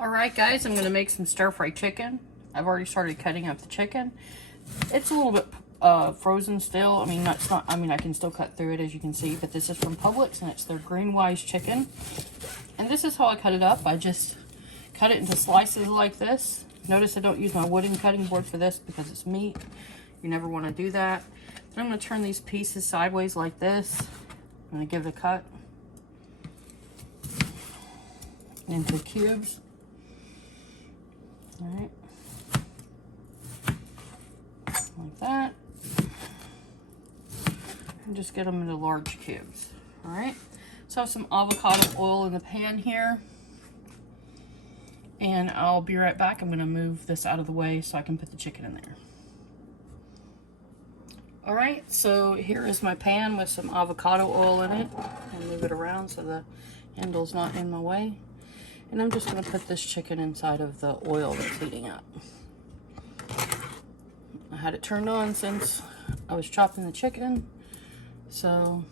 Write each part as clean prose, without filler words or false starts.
Alright guys, I'm going to make some stir-fry chicken. I've already started cutting up the chicken. It's a little bit frozen still. I mean, I can still cut through it as you can see, but this is from Publix and it's their Green Wise chicken. And this is how I cut it up. I just cut it into slices like this. Notice I don't use my wooden cutting board for this because it's meat. You never want to do that. Then I'm going to turn these pieces sideways like this. I'm going to give it a cut into cubes. All right, like that, and just get them into large cubes. All right, so I have some avocado oil in the pan here, and I'll be right back. I'm going to move this out of the way so I can put the chicken in there. All right, so here is my pan with some avocado oil in it, and move it around so the handle's not in my way. And I'm just going to put this chicken inside of the oil that's heating up. I had it turned on since I was chopping the chicken. So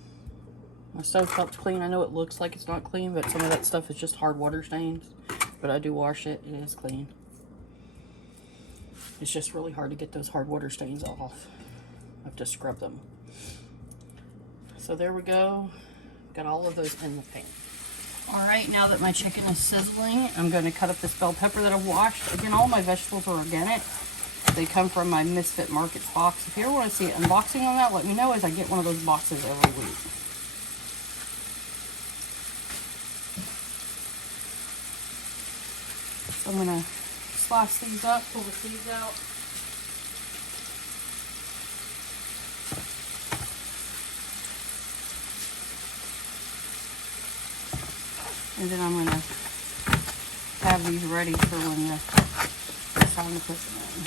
my stovetop's clean. I know it looks like it's not clean, but some of that stuff is just hard water stains. But I do wash it. It is clean. It's just really hard to get those hard water stains off. I have to scrub them. So there we go. Got all of those in the pan. Alright, now that my chicken is sizzling, I'm going to cut up this bell pepper that I've washed. Again, all my vegetables are organic. They come from my Misfit Markets box. If you ever want to see an unboxing on that, let me know as I get one of those boxes every week. So I'm going to slice these up, pull the seeds out. And then I'm going to have these ready for when it's time to put them in.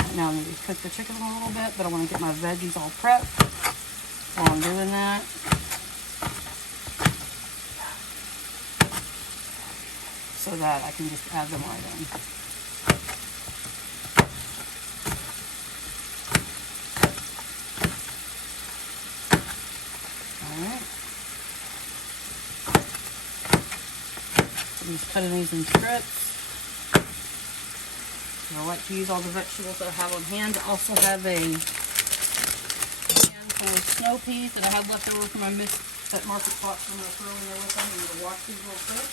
Right now I'm going to cook the chicken a little bit, but I want to get my veggies all prepped while I'm doing that. So that I can just add them right in. Alright. I'm just cutting these in strips. And I like to use all the vegetables that I have on hand. I also have a handful of snow peas that I had left over from my Misfit Market box. I'm going to throw in there with them. I'm going to wash these real quick.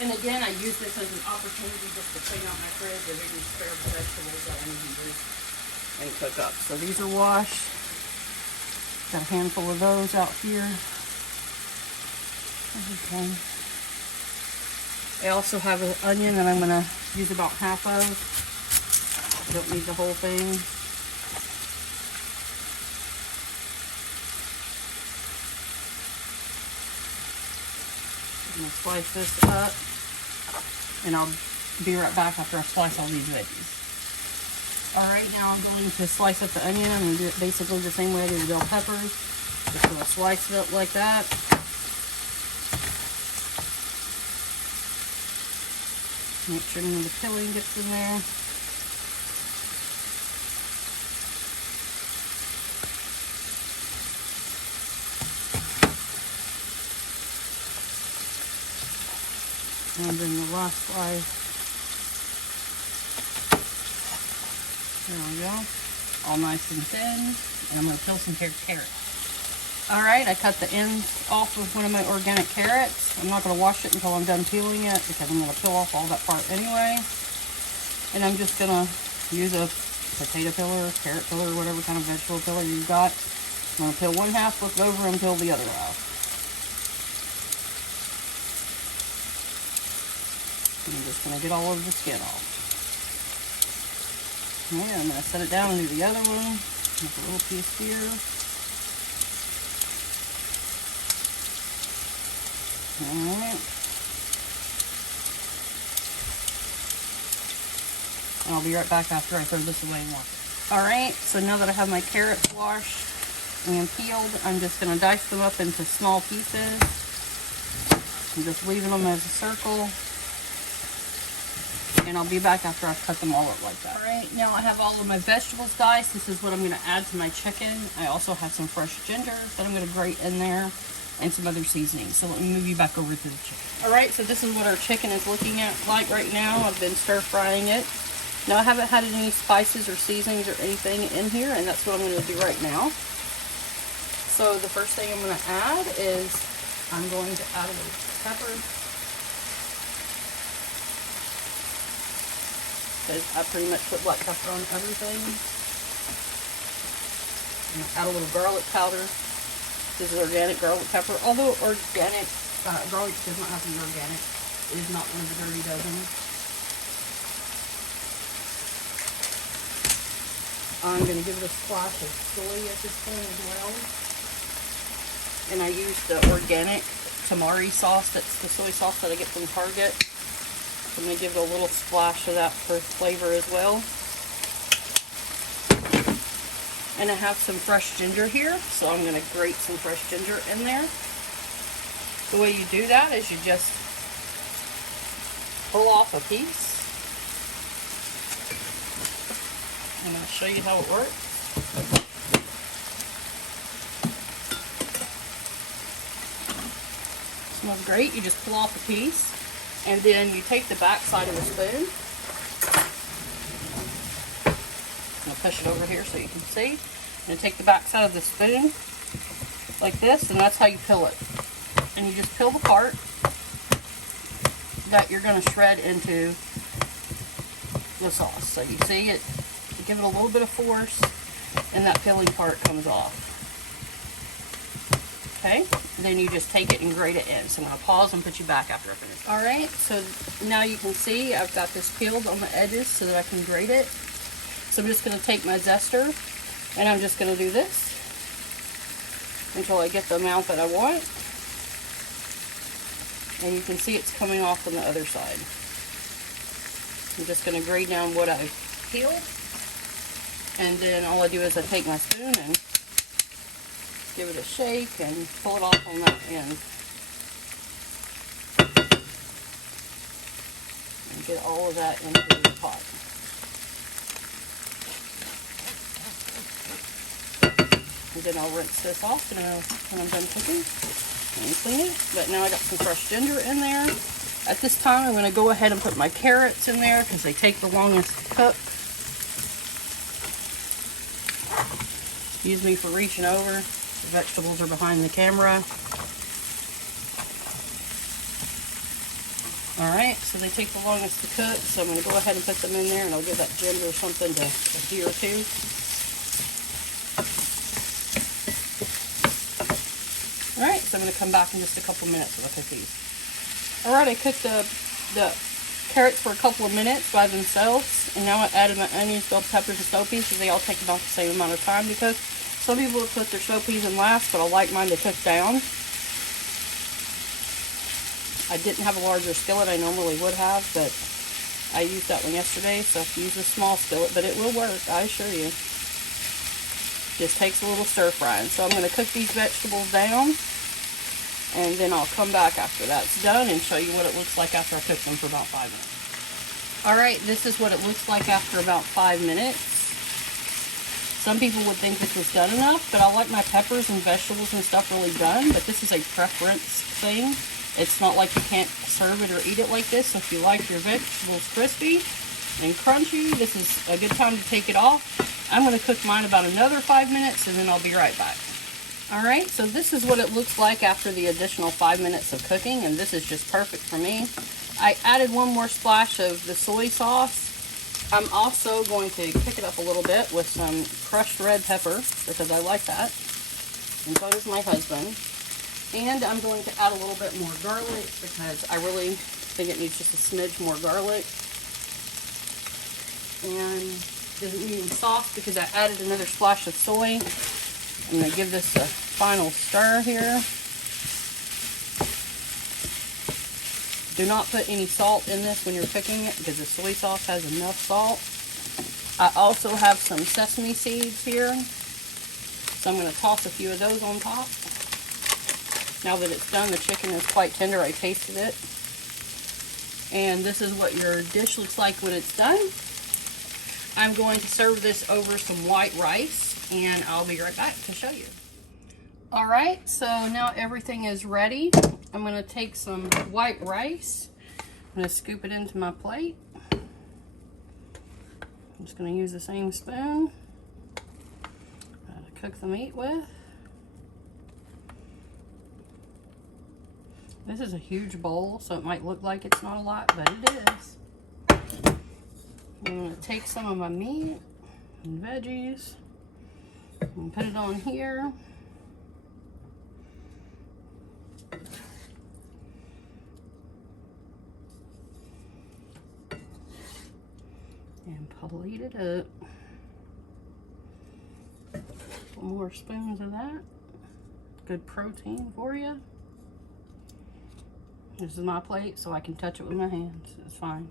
And again, I use this as an opportunity just to clean out my fridge of any spare vegetables that I need to use and cook up. So these are washed. Got a handful of those out here. Okay. I also have an onion that I'm going to use about half of. I don't need the whole thing. I'm going to slice this up, and I'll be right back after I slice all these veggies. Alright, now I'm going to slice up the onion. I'm going to do it basically the same way I do the bell peppers. Just going to slice it up like that. Make sure none of the peeling gets in there. And then the last slice. There we go. All nice and thin. And I'm going to peel some carrots. Alright, I cut the ends off of one of my organic carrots. I'm not going to wash it until I'm done peeling it because I'm going to peel off all that part anyway. And I'm just going to use a potato peeler, carrot peeler, whatever kind of vegetable peeler you've got. I'm going to peel one half, flip it over, and peel the other half. And I'm just going to get all of the skin off. Okay, I'm going to set it down and do the other one. Make a little piece here. Alright. And I'll be right back after I throw this away and wash it. Alright, so now that I have my carrots washed and peeled, I'm just going to dice them up into small pieces. I'm just leaving them as a circle. And I'll be back after I've cut them all up like that. Alright, now I have all of my vegetables diced. This is what I'm going to add to my chicken. I also have some fresh ginger that I'm going to grate in there. and some other seasonings. So let me move you back over to the chicken. All right, so this is what our chicken is looking at like right now. I've been stir frying it. Now I haven't had any spices or seasonings or anything in here, and that's what I'm going to do right now. So the first thing I'm going to add is I'm going to add a little pepper. Because I pretty much put black pepper on everything. I'm going to add a little garlic powder. This is organic garlic pepper. Although organic garlic does not have to be organic. It is not one of the Dirty Dozen. I'm going to give it a splash of soy at this point as well. And I used the organic tamari sauce. That's the soy sauce that I get from Target. I'm going to give it a little splash of that for flavor as well. And I have some fresh ginger here, so I'm going to grate some fresh ginger in there. The way you do that is you just pull off a piece. I'm going to show you how it works. Smells great. You just pull off a piece, and then you take the back side of the spoon. I'm going to push it over here so you can see. And take the back side of the spoon like this, and that's how you peel it. And you just peel the part that you're going to shred into the sauce. So you see it, you give it a little bit of force, and that peeling part comes off. Okay, and then you just take it and grate it in. So I'm going to pause and put you back after I finish. Alright, so now you can see I've got this peeled on the edges so that I can grate it. So I'm just going to take my zester, and I'm just going to do this until I get the amount that I want. And you can see it's coming off on the other side. I'm just going to grate down what I peeled. And then all I do is I take my spoon and give it a shake and pull it off on that end. And get all of that into the pot. And then I'll rinse this off when I'm done cooking and clean it. But now I got some fresh ginger in there. At this time, I'm going to go ahead and put my carrots in there because they take the longest to cook. Excuse me for reaching over. The vegetables are behind the camera. Alright, so they take the longest to cook, so I'm going to go ahead and put them in there, and I'll give that ginger something to adhere to. Alright, so I'm going to come back in just a couple minutes while I cook these. Alright, I cooked the carrots for a couple of minutes by themselves, and now I added my onions, bell peppers, and snow peas, so they all take about the same amount of time to cook. Some people will put their snow peas in last, but I like mine to cook down. I didn't have a larger skillet, I normally would have, but I used that one yesterday, so I have to use a small skillet, but it will work, I assure you. Just takes a little stir frying. So I'm going to cook these vegetables down, and then I'll come back after that's done and show you what it looks like after I cook them for about 5 minutes. Alright, this is what it looks like after about 5 minutes. Some people would think this was done enough, but I like my peppers and vegetables and stuff really done, but this is a preference thing. It's not like you can't serve it or eat it like this, so if you like your vegetables crispy and crunchy, this is a good time to take it off. I'm going to cook mine about another 5 minutes, and then I'll be right back. Alright, so this is what it looks like after the additional 5 minutes of cooking, and this is just perfect for me. I added one more splash of the soy sauce. I'm also going to pick it up a little bit with some crushed red pepper, because I like that, and so does my husband. And I'm going to add a little bit more garlic, because I really think it needs just a smidge more garlic. And doesn't need any sauce because I added another splash of soy. I'm going to give this a final stir here. Do not put any salt in this when you're cooking it because the soy sauce has enough salt. I also have some sesame seeds here, so I'm going to toss a few of those on top. Now that it's done, the chicken is quite tender. I tasted it. And this is what your dish looks like when it's done. I'm going to serve this over some white rice, and I'll be right back to show you. All right, so now everything is ready. I'm gonna take some white rice. I'm gonna scoop it into my plate. I'm just gonna use the same spoon to cook the meat with. This is a huge bowl, so it might look like it's not a lot, but it is. I'm gonna take some of my meat and veggies and put it on here. And plate it up. Couple more spoons of that. Good protein for you. This is my plate, so I can touch it with my hands. It's fine.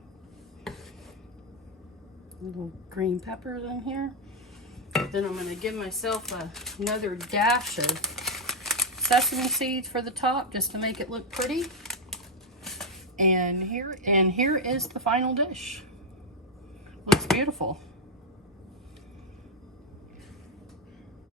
Little green peppers in here. Then I'm going to give myself another dash of sesame seeds for the top, just to make it look pretty. And here is the final dish. Looks beautiful.